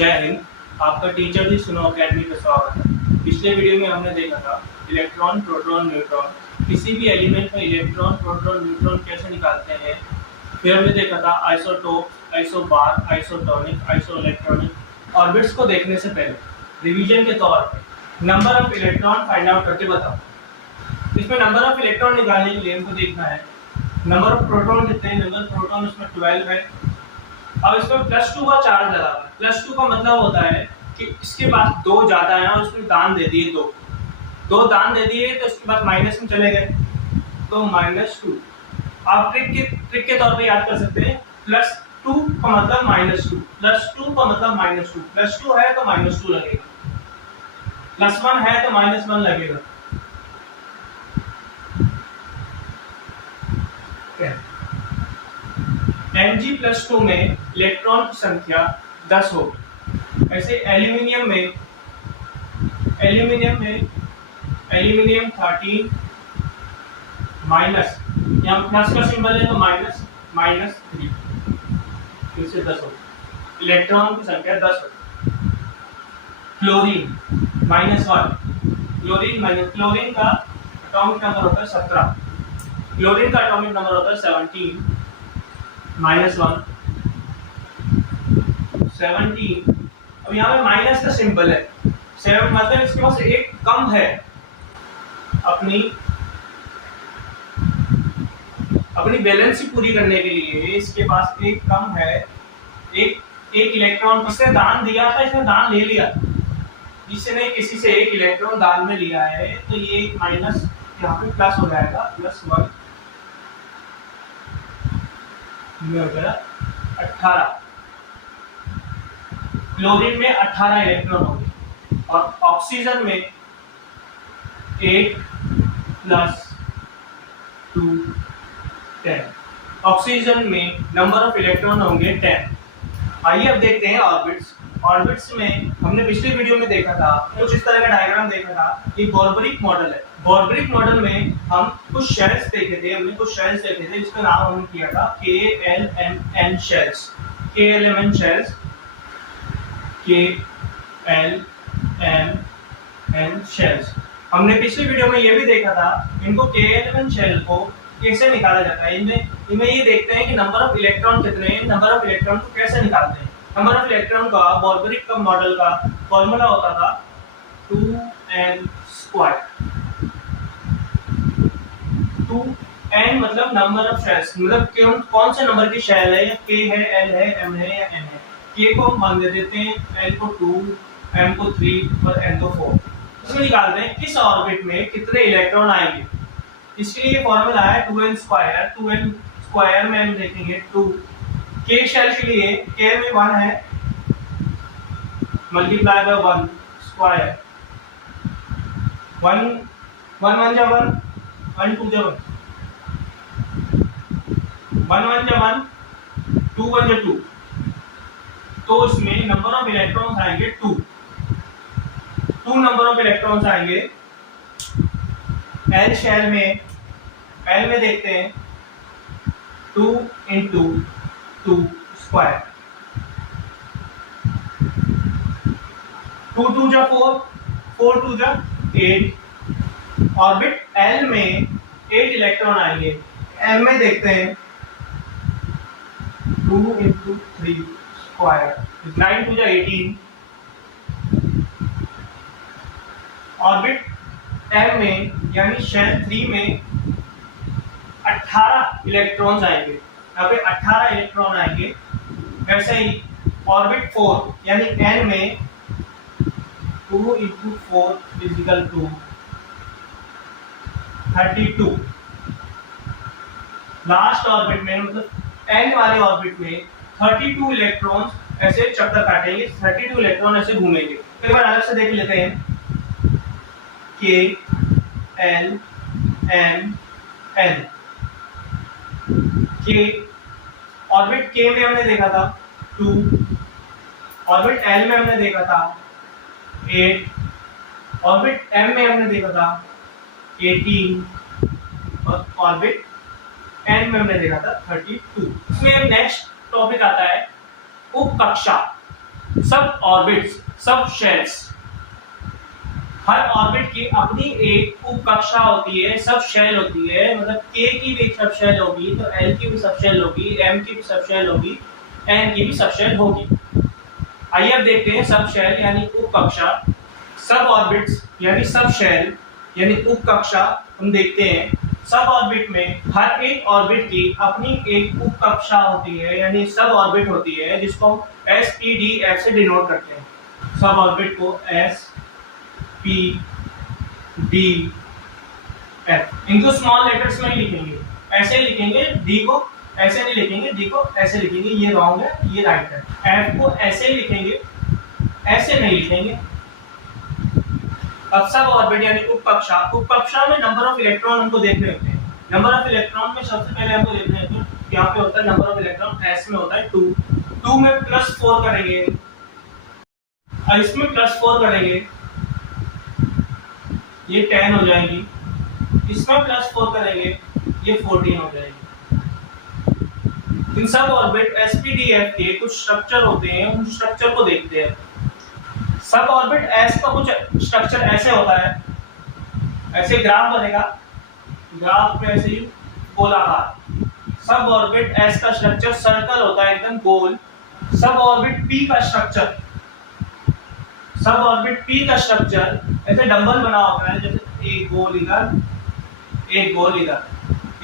जय हिंद। आपका टीचर जी सुनो अकेडमी का स्वागत है। पिछले वीडियो में हमने देखा था इलेक्ट्रॉन, प्रोटॉन, न्यूट्रॉन, किसी भी एलिमेंट में इलेक्ट्रॉन, प्रोटॉन, न्यूट्रॉन कैसे निकालते हैं। फिर हमने देखा था isotope, isobar, isotonic, isoelectronic. Orbits को देखने से पहले रिवीजन के तौर पे number of electron find out करके बताओ। इसमें नंबर ऑफ इलेक्ट्रॉन निकालने के लिए हमको देखना है नंबर ऑफ प्रोटॉन कितने हैं। नंबर प्रोटॉन इसमें 12 है। अब इसमें +2 का चार्ज लगा हुआ है। +2 का मतलब होता है कि इसके पास 2 ज्यादा है और उसने दान दे दिए, दो दान दे दिए तो इसके बाद माइनस में चले गए तो -2। आप ट्रिक के तौर पे याद कर सकते हैं। +2 का मतलब -2, +2 का मतलब -2, +2 है तो -2 लगेगा, +1 है तो -1 लगेगा। Mg+2 में इलेक्ट्रॉन की संख्या 10 होगी। ऐसे एल्यूमिनियम में एल्यूमिनियम 13 माइनस, यहाँ प्लस का सिंबल है तो -3, फिर से 10 होगी। इलेक्ट्रॉन की संख्या 10 होगी। क्लोरीन -1, क्लोरीन का एटॉमिक नंबर होता है 17, क्लोरीन का एटॉमिक नंबर होता है 17 -1 17। अब यहाँ पे माइनस का सिंबल है, 7 मतलब इसके पास एक कम है। अपनी बैलेंस पूरी करने के लिए इसके पास एक कम है। एक इलेक्ट्रॉन इसने दान दिया था, इसने दान ले लिया, इसने किसी से एक इलेक्ट्रॉन दान में लिया है तो ये माइनस यहाँ पे प्लस हो जाएगा, +1 हो गया 18। क्लोरीन में 18 इलेक्ट्रॉन होंगे और ऑक्सीजन में 8 + 2 10। ऑक्सीजन में नंबर ऑफ इलेक्ट्रॉन होंगे 10। आइए अब देखते हैं ऑर्बिट्स में हमने पिछले वीडियो में देखा था, कुछ इस तरह का डायग्राम देखा था। ये बोर्बरिक मॉडल है। बोर्बरिक मॉडल में हम कुछ शेल्स देखे थे जिसका नाम हमने किया था KLMN शेल्स। KLMN शेल्स हमने पिछले वीडियो में ये भी देखा था। इनको KLMN शेल को कैसे निकाला जाता है। इनमें ये देखते हैं कि नंबर ऑफ इलेक्ट्रॉन कितने हैं। नंबर ऑफ इलेक्ट्रॉन को कैसे निकालते हैं। नंबर ऑफ इलेक्ट्रॉन का बोर्बरिक का मॉडल का फॉर्मूला होता था 2n²। 2n मतलब नंबर ऑफ शेल्स, मतलब कौन से नंबर की शेल है, या k है, l है, m है या n है। k को हम मान देते हैं, l को 2, m को 3 और n को 4। इसमें निकालते हैं किस ऑर्बिट में कितने इलेक्ट्रॉन आएंगे। इसके लिए फॉर्मूला है 2n² में हम देखेंगे 2। k शेल के लिए k में 1 है, मल्टीप्लाई बाय 1 स्क्वायर, 1 1 जा 1, 1 2 जा 1, 1 1 जा 1, 2 1 जा 2। तो इसमें नंबर ऑफ इलेक्ट्रॉन्स आएंगे 2 नंबर ऑफ इलेक्ट्रॉन्स आएंगे। L शेल में देखते हैं 2 × 2 स्क्वायर, 2 2 जा 4, 4 2 जा 8। ऑर्बिट L में 8 इलेक्ट्रॉन आएंगे। M में देखते हैं 2 × 3 स्क्वायर, 9 2 जा 18। ऑर्बिट M में यानी शेल 3 में 18 इलेक्ट्रॉन्स आएंगे। यहाँ पे 18 इलेक्ट्रॉन आएंगे। वैसे ही ऑर्बिट 4 यानी N में 2 × 4 = 32। लास्ट ऑर्बिट में मतलब N वाले ऑर्बिट में 32 इलेक्ट्रॉन्स ऐसे चक्कर काटेंगे, 32 इलेक्ट्रॉन ऐसे घूमेंगे। एक बार अलग से देख लेते हैं। K L M N K orbit K में हमने देखा था 2, ऑर्बिट L में हमने देखा था 8, ऑर्बिट M में हमने देखा था 18 और ऑर्बिट N में हमने देखा था 32। इसमें नेक्स्ट टॉपिक आता है उपकक्षा। सब ऑर्बिट्स, सब शेल्स, हर ऑर्बिट की अपनी एक उप कक्षा होती है, सब शेल होती है। मतलब k की भी एक सब शेल होगी, तो l की भी सब शेल होगी, m की भी सब शेल होगी, n की भी सब शेल होगी। आइए अब देखते हैं सब शेल यानी उप कक्षा, सब ऑर्बिट्स यानी सब शेल यानी उप कक्षा। हम देखते हैं सब ऑर्बिट में हर एक ऑर्बिट की अपनी एक उप कक्षा होती है यानी सब ऑर्बिट होती है, जिसको s p d f से डिनोट करते हैं। सब ऑर्बिट को s p d f, इनको स्मॉल लेटर्स में ही लिखेंगे, ऐसे ही लिखेंगे। d को ऐसे नहीं लिखेंगे, d को ऐसे लिखेंगे, ये रॉन्ग है, ये राइट है। f को ऐसे ही लिखेंगे, ऐसे नहीं लिखेंगे। अब सब ऑर्बिट यानी उपकक्षा, उपकक्षा में नंबर ऑफ इलेक्ट्रॉन हमको देखने होते हैं। नंबर ऑफ इलेक्ट्रॉन में सबसे पहले हमको देखने होते हैं, यहाँ पे होता है नंबर ऑफ इलेक्ट्रॉन, s में होता है 2, 2 में +4 करेंगे और इसमें +4 करेंगे, ये 10 हो जाएगी, इसमें +4 करेंगे, ये 14 हो जाएगी। इन सब ऑर्बिट sp-df के कुछ स्ट्रक्चर होते हैं, उन स्ट्रक्चर को देखते हैं। सब ऑर्बिट s का कुछ स्ट्रक्चर ऐसे होता है, ऐसे ग्राफ बनेगा, ग्राफ में ऐसे ही गोलाकार। सब ऑर्बिट s का स्ट्रक्चर सर्कल होता है, एकदम गोल। सब ऑर्बिट p का स्ट्रक्चर, सब ऑर्बिट p का स्ट्रक्चर ऐसे डंबल बना होता है, जैसे एक गोल इधर, एक गोल इधर।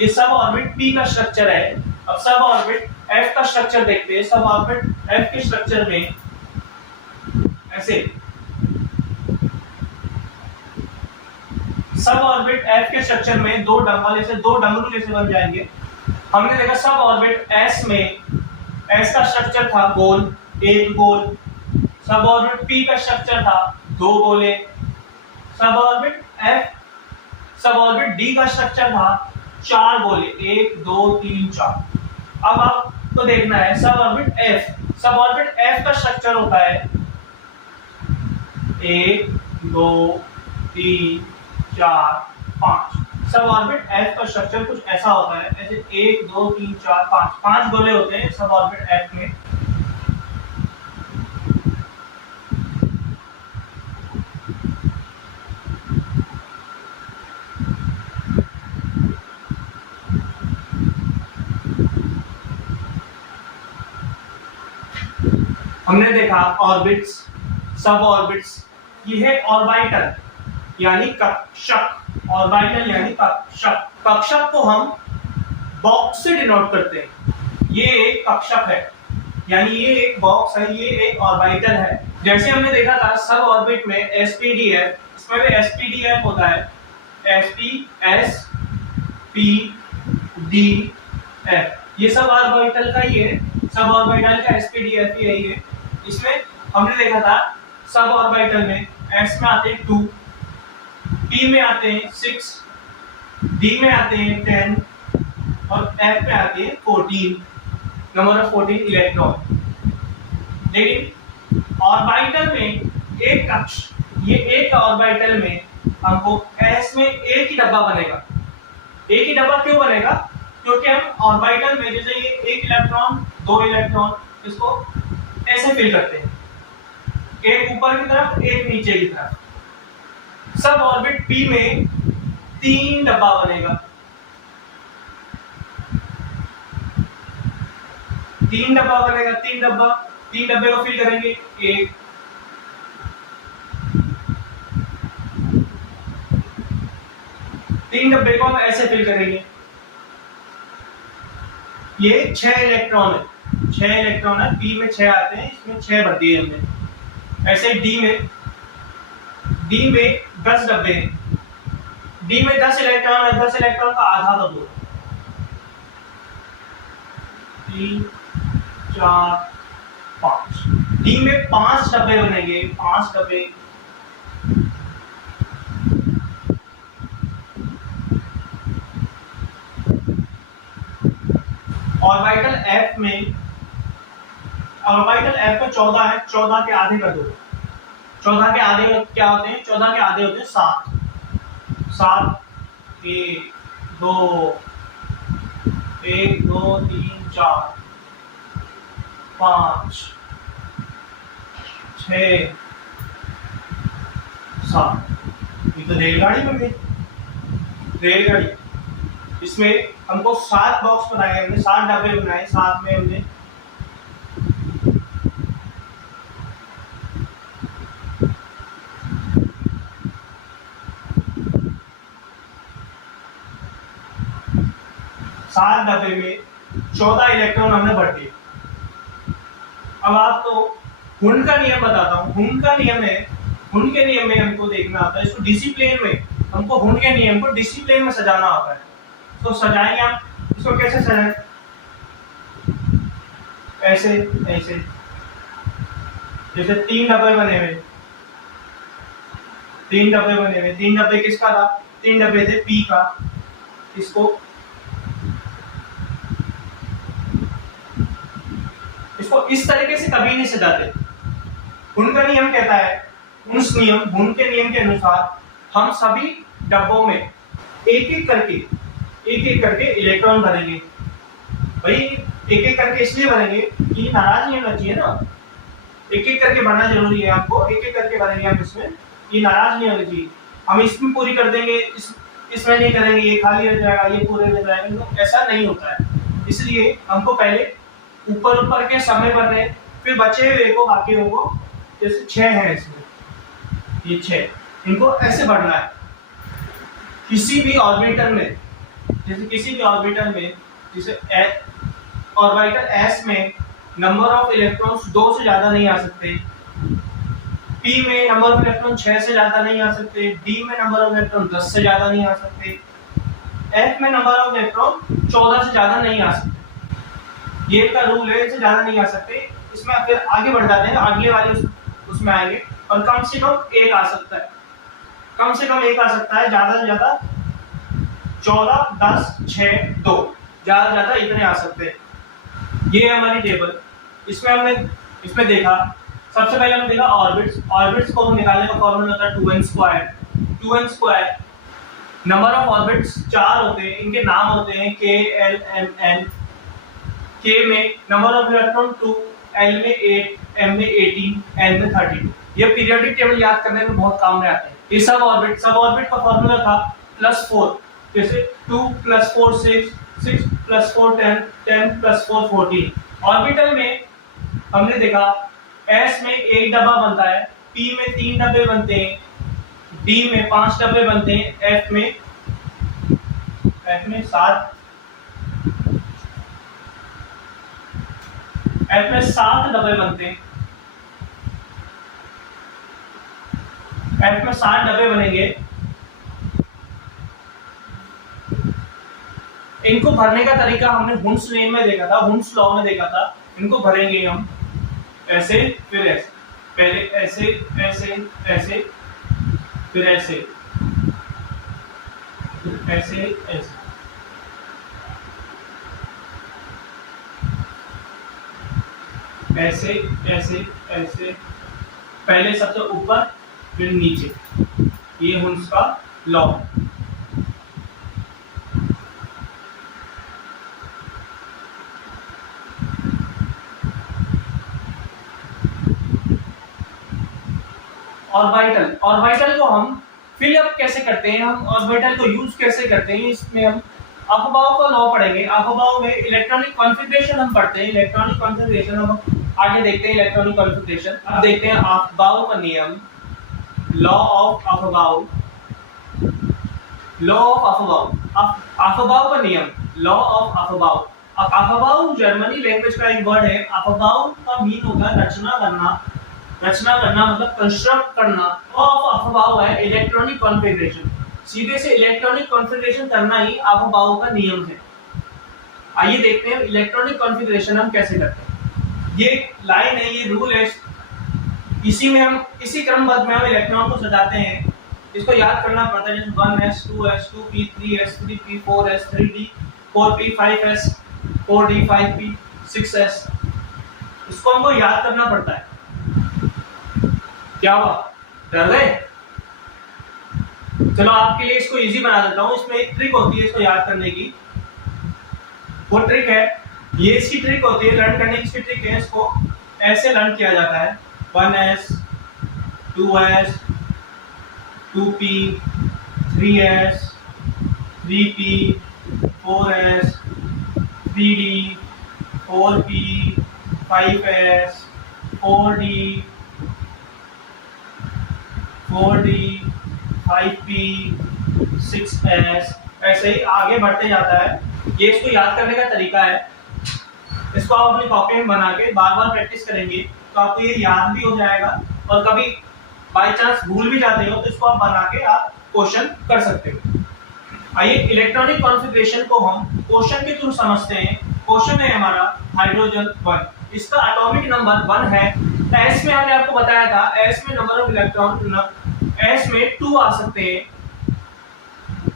ये सब ऑर्बिट p का स्ट्रक्चर है। अब सब ऑर्बिट f का स्ट्रक्चर देखते हैं। सब ऑर्बिट f के स्ट्रक्चर में ऐसे, सब ऑर्बिट f के स्ट्रक्चर में दो डंबल ऐसे, दो डमरू जैसे बन जाएंगे। हमने देखा सब ऑर्बिट s में, s का स्ट्रक्चर था गोल, एक गोल। सब ऑर्बिट p का स्ट्रक्चर था दो गोले। सब ऑर्बिट f, सब ऑर्बिट d का स्ट्रक्चर था चार गोले, 1 2 3 4। अब आपको देखना है सब ऑर्बिट f, सब ऑर्बिट f का स्ट्रक्चर होता है 1 2 3 4 5। सब ऑर्बिट f का स्ट्रक्चर कुछ ऐसा होता है, ऐसे 1 2 3 4 5, 5 गोले होते हैं सब ऑर्बिट f में। हमने देखा ऑर्बिट्स, सब ऑर्बिट्स, ये है ऑर्बिटल यानी कक्षक, ऑर्बिटल यानी कक्षक। कक्षक को हम बॉक्स से डिनोट करते हैं। ये एक कक्षक है यानी ये एक बॉक्स है, ये एक ऑर्बिटल है। जैसे हमने देखा था सब ऑर्बिट में sp-df, इसमें भी sp-df होता है, sp ये सब ऑर्बिटल का ही है, सब ऑर्बिटल का sp-df ही है। इसमें हमने देखा था सब ऑर्बिटल में s में आते हैं 2, p में आते हैं 6, d में आते हैं 10 और f में आते हैं 14, नंबर ऑफ 14 इलेक्ट्रॉन। लेकिन ऑर्बिटल में एक कक्ष, ये एक ऑर्बिटल में हमको s में एक ही डब्बा बनेगा। एक ही डब्बा क्यों बनेगा? क्योंकि हम ऑर्बिटल में जैसे ये एक इलेक्ट्रॉन, दो इलेक्ट्रॉन, इसको ऐसे फिल करते हैं, एक ऊपर की तरफ, एक नीचे की तरफ। सब ऑर्बिट p में 3 डब्बा बनेगा, 3 डब्बा बनेगा, 3 डब्बा, 3 डब्बे को फिल करेंगे, एक, तीन डब्बे को हम ऐसे फिल करेंगे। ये 6 इलेक्ट्रॉन है, 6 इलेक्ट्रॉन है, p में 6 आते हैं, इसमें 6 भर दिए हमने। ऐसे d में 10 डब्बे हैं, d में 10 इलेक्ट्रॉन है, 10 इलेक्ट्रॉन का आधा तो दो, 3 4 5। d में 5 डब्बे बनेंगे, 5 डब्बे। ऑर्बिटल f में, ऑर्बिटल f में 14 है, 14 के आधे कर दो। 14 के आधे क्या होते हैं? 14 के आधे होते हैं 7। 7 1 2 3 4 5 6 7, ये तो रेलगाड़ी बन गई। रेलगाड़ी, इसमें हमको 7 बॉक्स बनाए, हमने 7 डब्बे बनाए, साथ में हमने 7 डब्बे में 14 इलेक्ट्रॉन हमने भर दिए। अब आपको हुंड का नियम बताता हूँ। हुंड का नियम है, हुंड के नियम में हमको देखना आता है इसको डिसिप्लिन में, हमको हुंड के नियम को डिसिप्लिन में सजाना होता है। तो सजाएंगे हम इसको, कैसे सजाएं? ऐसे ऐसे, जैसे 3 डब्बे बने हुए, 3 डब्बे बने हुए। 3 डब्बे किसका था? 3 डब्बे थे पी का। इसको इस तरीके से कभी नहीं सजाते। उनका नियम कहता है, उनके नियम के अनुसार हम सभी डब्बों में एक एक करके इलेक्ट्रॉन भरेंगे। भाई एक एक करके इसलिए भरेंगे कि नाराज नहीं होना चाहिए ना, एक एक करके भरना जरूरी है। आपको एक एक करके भरेंगे हम इसमें, ये नाराज नहीं होना चाहिए। हम इसमें पूरी कर देंगे, इसमें नहीं करेंगे, ये खाली रह जाएगा, ये पूरे रह जाएगा, तो ऐसा नहीं होता है। इसलिए हमको पहले ऊपर के समय भरने, फिर बचे हुए को, बाकी को, जैसे 6 है इसमें, ये 6, इनको ऐसे भरना है। किसी भी ऑर्बिटल में, जैसे ऑर्बिटल एस में नंबर ऑफ इलेक्ट्रॉन्स 2 से ज्यादा नहीं आ सकते, पी में नंबर ऑफ इलेक्ट्रॉन 6 से ज्यादा नहीं आ सकते, डी में नंबर ऑफ इलेक्ट्रॉन 10 से ज्यादा नहीं आ सकते, एफ में नंबर ऑफ इलेक्ट्रॉन 14 से ज्यादा नहीं आ सकते। ये का रूल है, इससे ज्यादा नहीं आ सकते। इसमें फिर आगे बढ़ जाते हैं, अगले वाले उसमें आएंगे, और कम से कम एक आ सकता है, कम से कम एक आ सकता है, ज्यादा से ज्यादा 14, 10, 6, 2, ज्यादा से ज्यादा इतने आ सकते हैं। ये है हमारी टेबल। इसमें देखा, सबसे पहले हमने देखा ऑर्बिट्स को निकालने का फॉर्मूला होता है 2n square. Number of orbits 4 होते हैं, इनके नाम होते हैं k, l, m, n। k में नंबर ऑफ इलेक्ट्रॉन 2, l में 8, m में 18, n में 32। ये पीरियोडिक टेबल याद करने में बहुत काम में आते हैं। ये सब ऑर्बिट का फॉर्मूला था +4, जैसे 2 + 4 6, 6 + 4 10, 10 + 4 14। ऑर्बिटल में हमने देखा s में 1 डब्बा बनता है, p में 3 डब्बे बनते हैं, d में 5 डब्बे बनते हैं, f में 7 डब्बे बनते हैं। F में 7 डब्बे बनेंगे। इनको भरने का तरीका हमने हुंड्स लॉ में देखा था। इनको भरेंगे हम ऐसे, फिर ऐसे, पहले ऐसे ऐसे ऐसे, फिर ऐसे ऐसे ऐसे, ऐसे ऐसे ऐसे, पहले सबसे ऊपर फिर नीचे। ये हुंड्स का लॉ। ऑर्बिटल को हम फिल अप कैसे करते हैं, हम ऑर्बिटल को यूज कैसे करते हैं, इसमें हम अफबाउ का लॉ पढ़ेंगे। अफबाउ में इलेक्ट्रॉनिक कॉन्फ़िगरेशन हम पढ़ते हैं। इलेक्ट्रॉनिक कॉन्फ़िगरेशन हम आगे देखते हैं। इलेक्ट्रॉनिक कॉन्फ़िगरेशन अब देखते हैं अफबाउ का नियम, लॉ ऑफ अफबाउ का नियम, law of Aufbau. Aufbau Germany language का एक वर्ड है। अफबाउ का मीन होता है रचना करना मतलब कंस्ट्रक्ट करना। ऑफ अफबाउ है इलेक्ट्रॉनिक कॉन्फ़िगरेशन। सीधे से इलेक्ट्रॉनिक कॉन्फ़िगरेशन करना ही अफबाउ का नियम है। आइए देखते हैं इलेक्ट्रॉनिक कॉन्फ़िगरेशन हम कैसे करते हैं। ये लाइन है, ये रूल है, इसी क्रमबद्ध में हम इलेक्ट्रॉन को सजाते हैं। इसको याद करना पड़ता है, जैसे 1s 2s 2p 3s 3p 4s 3d 4p 5s 4d 5p 6s। इसको हमको याद करना पड़ता है। क्या हुआ, डर गए? चलो आपके लिए इसको इजी बना देता हूँ। इसमें एक ट्रिक होती है इसको याद करने की। वो ट्रिक है, ये इसकी ट्रिक होती है, लर्न करने की ट्रिक है। इसको ऐसे लर्न किया जाता है 1s 2s 2p 3s 3p 4s 3d 4p 5s 4d 5p 6s, ऐसे ही आगे बढ़ते जाता है। ये इसको याद करने का तरीका है। इसको आप अपनी कॉपी में बना के बार बार प्रैक्टिस करेंगे तो आपको ये याद भी हो जाएगा, और कभी बाय चांस भूल भी जाते हो तो इसको आप बना के आप क्वेश्चन कर सकते हो। आइए इलेक्ट्रॉनिक कॉन्फ़िगरेशन को हम क्वेश्चन के थ्रू समझते हैं। क्वेश्चन है हमारा हाइड्रोजन 1, इसका एटॉमिक नंबर 1 है। एस में हमने आपको बताया था, एस में नंबर ऑफ इलेक्ट्रॉन, एस में 2 आ सकते हैं।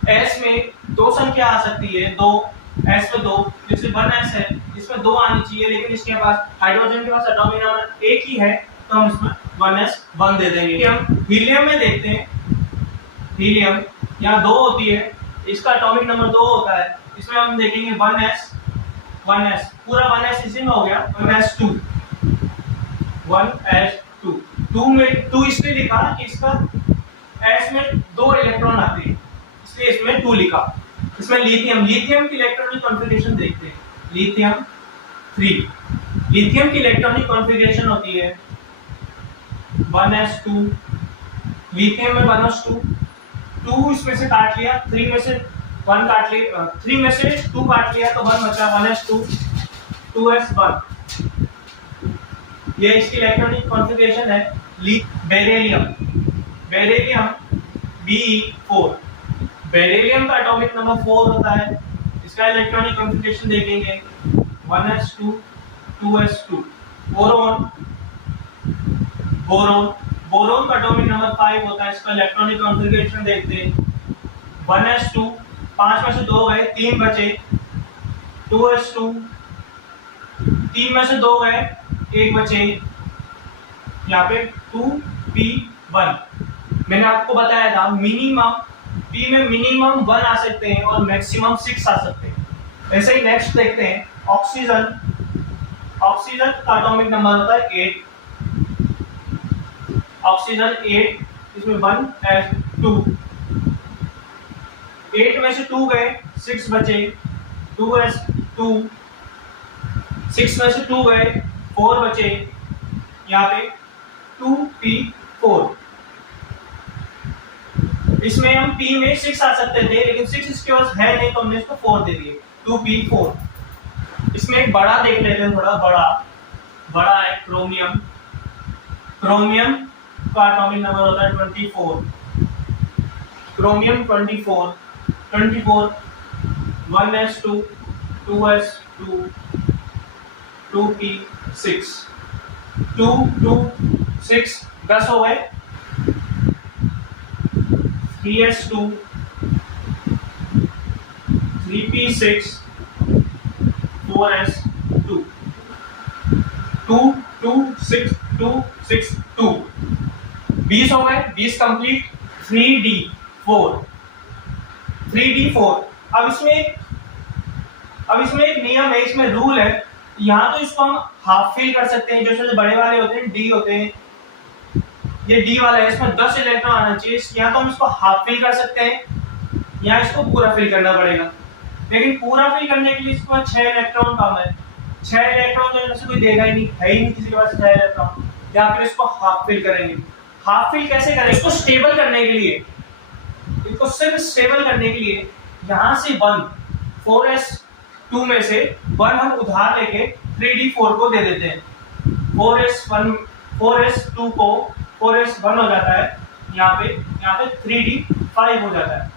एस में 2 संख्या आ सकती है, 2, एस में 2, जैसे 1s है, इसमें 2 आनी चाहिए, लेकिन इसके पास हाइड्रोजन के पास एटॉमिक नंबर 1 ही है, तो हम इसमें 1s1 दे देंगे। हम हीलियम में देखते हैं, हीलियम यहाँ 2 होती है, इसका एटॉमिक नंबर 2 होता है, इसमें हम देखेंगे 1s पूरा 1s इसी में हो गया, 1s2 2 में 2 इसलिए लिखा कि इसका s में 2 इलेक्ट्रॉन आते हैं, इसलिए इसमें 2 लिखा। इसमें लिथियम की इलेक्ट्रॉनिक कॉन्फ़िगरेशन देखते हैं। लिथियम 3, लिथियम की इलेक्ट्रॉनिक कॉन्फ़िगरेशन होती है 1s2, लिथियम में 1s2, 2 इसमें से काट लिया, 3 में से 1 काट लिया, 3 में से 2 काट लिया तो 1 बचा, 1s2 2s1। ये इसकी इलेक्ट्रॉनिक कॉन्फ़िगरेशन है। बेरिलियम Be4, बेरिलियम का एटॉमिक नंबर 4 होता है, इसका इलेक्ट्रॉनिक कॉन्फ़िगरेशन देखेंगे 1s2 2s2। बोरोन का एटॉमिक नंबर 5 होता है, इसका इलेक्ट्रॉनिक कॉन्फ़िगरेशन देखते हैं 1s2, 5 में से 2 गए, 3 बचे, 2s2, 3 में से 2 गए, 1 बचे, यहाँ पे 2p1। मैंने आपको बताया था मिनिमम p में मिनिमम 1 आ सकते हैं और मैक्सिमम 6 आ सकते हैं। ऐसे ही नेक्स्ट देखते हैं ऑक्सीजन का एटॉमिक नंबर होता है 8, ऑक्सीजन 8, इसमें 1s2, 8 में से 2 गए, 6 बचे, 2s2, 6 में से 2 गए, 4 बचे, यहाँ पे 2p4। इसमें हम p में 6 आ सकते थे, लेकिन 6 इसके पास है नहीं तो हमने इसको 4 दे दिए, 2p4। इसमें एक बड़ा देख लेते हैं, थोड़ा बड़ा है क्रोमियम का एटॉमिक नंबर होता है 24, क्रोमियम 24, 1s2 2s2 2p6, 2 2 6 10 हो गए, 3s2 3p6 4s2 2 2 6 2 6 2 20 हो गए, 20 कंप्लीट। 3d4। अब इसमें एक नियम है, इसमें रूल है, यहाँ तो इसको हम हाफ फिल कर सकते हैं, जो सबसे बड़े वाले होते हैं डी होते हैं, ये डी वाला है, इसमें 10 इलेक्ट्रॉन आना चाहिए, यहाँ तो हम इसको हाफ फिल कर सकते हैं, यहाँ इसको पूरा फिल करना पड़ेगा। लेकिन पूरा फिल करने के लिए इसको 6 इलेक्ट्रॉन कम है, 6 इलेक्ट्रॉन तो इनसे कोई देगा ही नहीं, है ही नहीं किसी के पास 6 इलेक्ट्रॉन, या फिर इसको हाफ फिल करेंगे। हाफ फिल कैसे करें? इसको स्टेबल करने के लिए, इसको सिर्फ स्टेबल करने के लिए यहाँ से 1 4s2 में से 1 हम उधार लेके 3d4 को दे देते हैं, 4s2 को 4s1 हो जाता है, यहाँ पे 3d5 हो जाता है।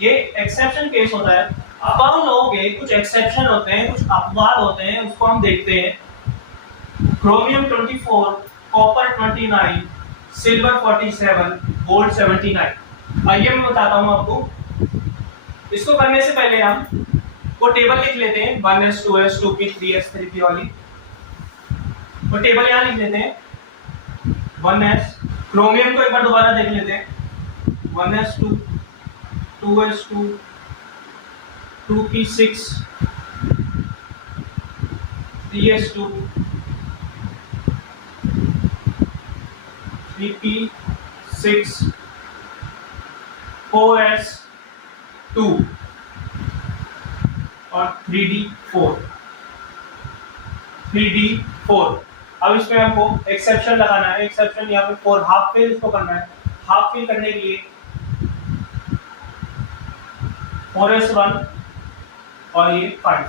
ये एक्सेप्शन केस होता है। अब हम लोगों के कुछ एक्सेप्शन होते हैं, कुछ अपवाद होते हैं, उसको हम देखते हैं। Chromium 24, copper 29, silver 47, gold 79। आइए मैं बताता हूँ आपको। इसको करने से पहले हम वो टेबल लिख लेते हैं, 1s 2s 2p 3s 3p वाली, वो टेबल यहाँ लिख लेते हैं। 1s क्रोमियम को एक बार दोबारा देख लेते हैं, 1s2 2s2 2p6 3s2 3p6 4s2 और 3d4। अब इसमें हमको एक्सेप्शन लगाना है। एक्सेप्शन यहाँ पे 4 हाफ फिल इसको करना है। हाफ फिल करने के लिए 4s1 और ये 5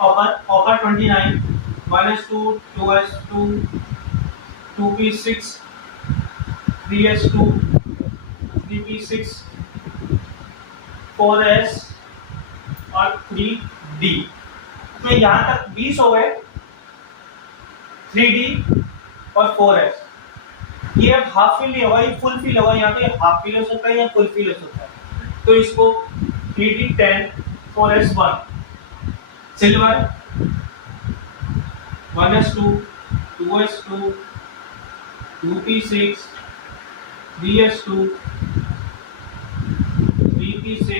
ऑपर 29 -2 2s2 2p6 3s2 3p6 4s और 3d। तो यहाँ तक 20 हो गए 3d और 4s। ये अब हाफ फिल नहीं होगा, ये फुल फिल होगा। यहाँ पे हाफ फिल हो सकता है या फुल फिल हो सकता है। तो इसको 3d10 4s1 silver 1s2 2s2 2p6 3s2 3p6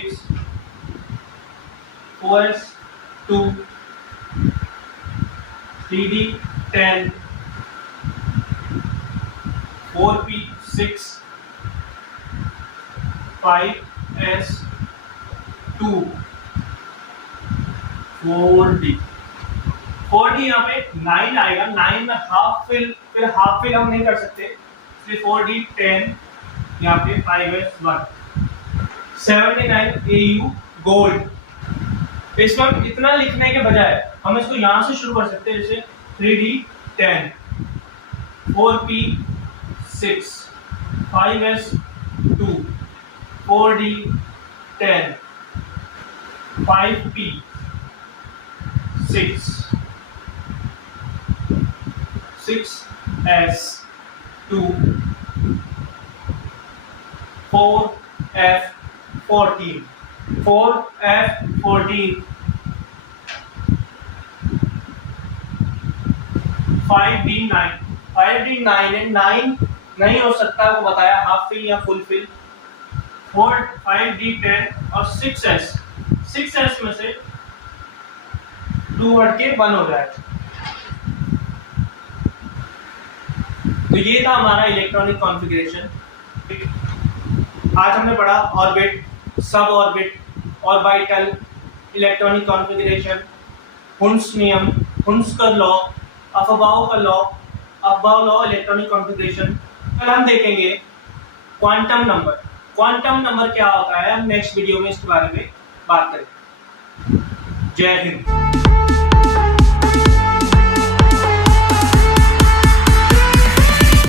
4s2 3d10 4p6 5s2 4d यहाँ पे 9 आएगा। 9 में हाफ फिल, फिर हाफ फिल हम नहीं कर सकते, इसलिए 4d10 यहाँ पे 5s1 79 AU गोल्ड। इस वक्त इतना लिखने के बजाय हम इसको यहाँ से शुरू कर सकते हैं, जैसे 3d10 4p6 5s2 4d10 5p6 6s2 4f14 4f14 5d9 5d9 है। 9 नहीं हो सकता, वो बताया हाफ फिल या फुल फिल। 5d10 और 6s में से 2 हट के 1 हो जाए। तो ये था हमारा इलेक्ट्रॉनिक कॉन्फ़िगरेशन। आज हमने पढ़ा ऑर्बिट, सब orbit, orbital, electronic configuration, Hund's नियम, हुन्स का लॉ, अफबाउ का law, Aufbau law, electronic configuration. कल हम देखेंगे क्वांटम नंबर। क्वांटम नंबर क्या होता है, हम नेक्स्ट वीडियो में इसके बारे में बात करेंगे। जय हिंद।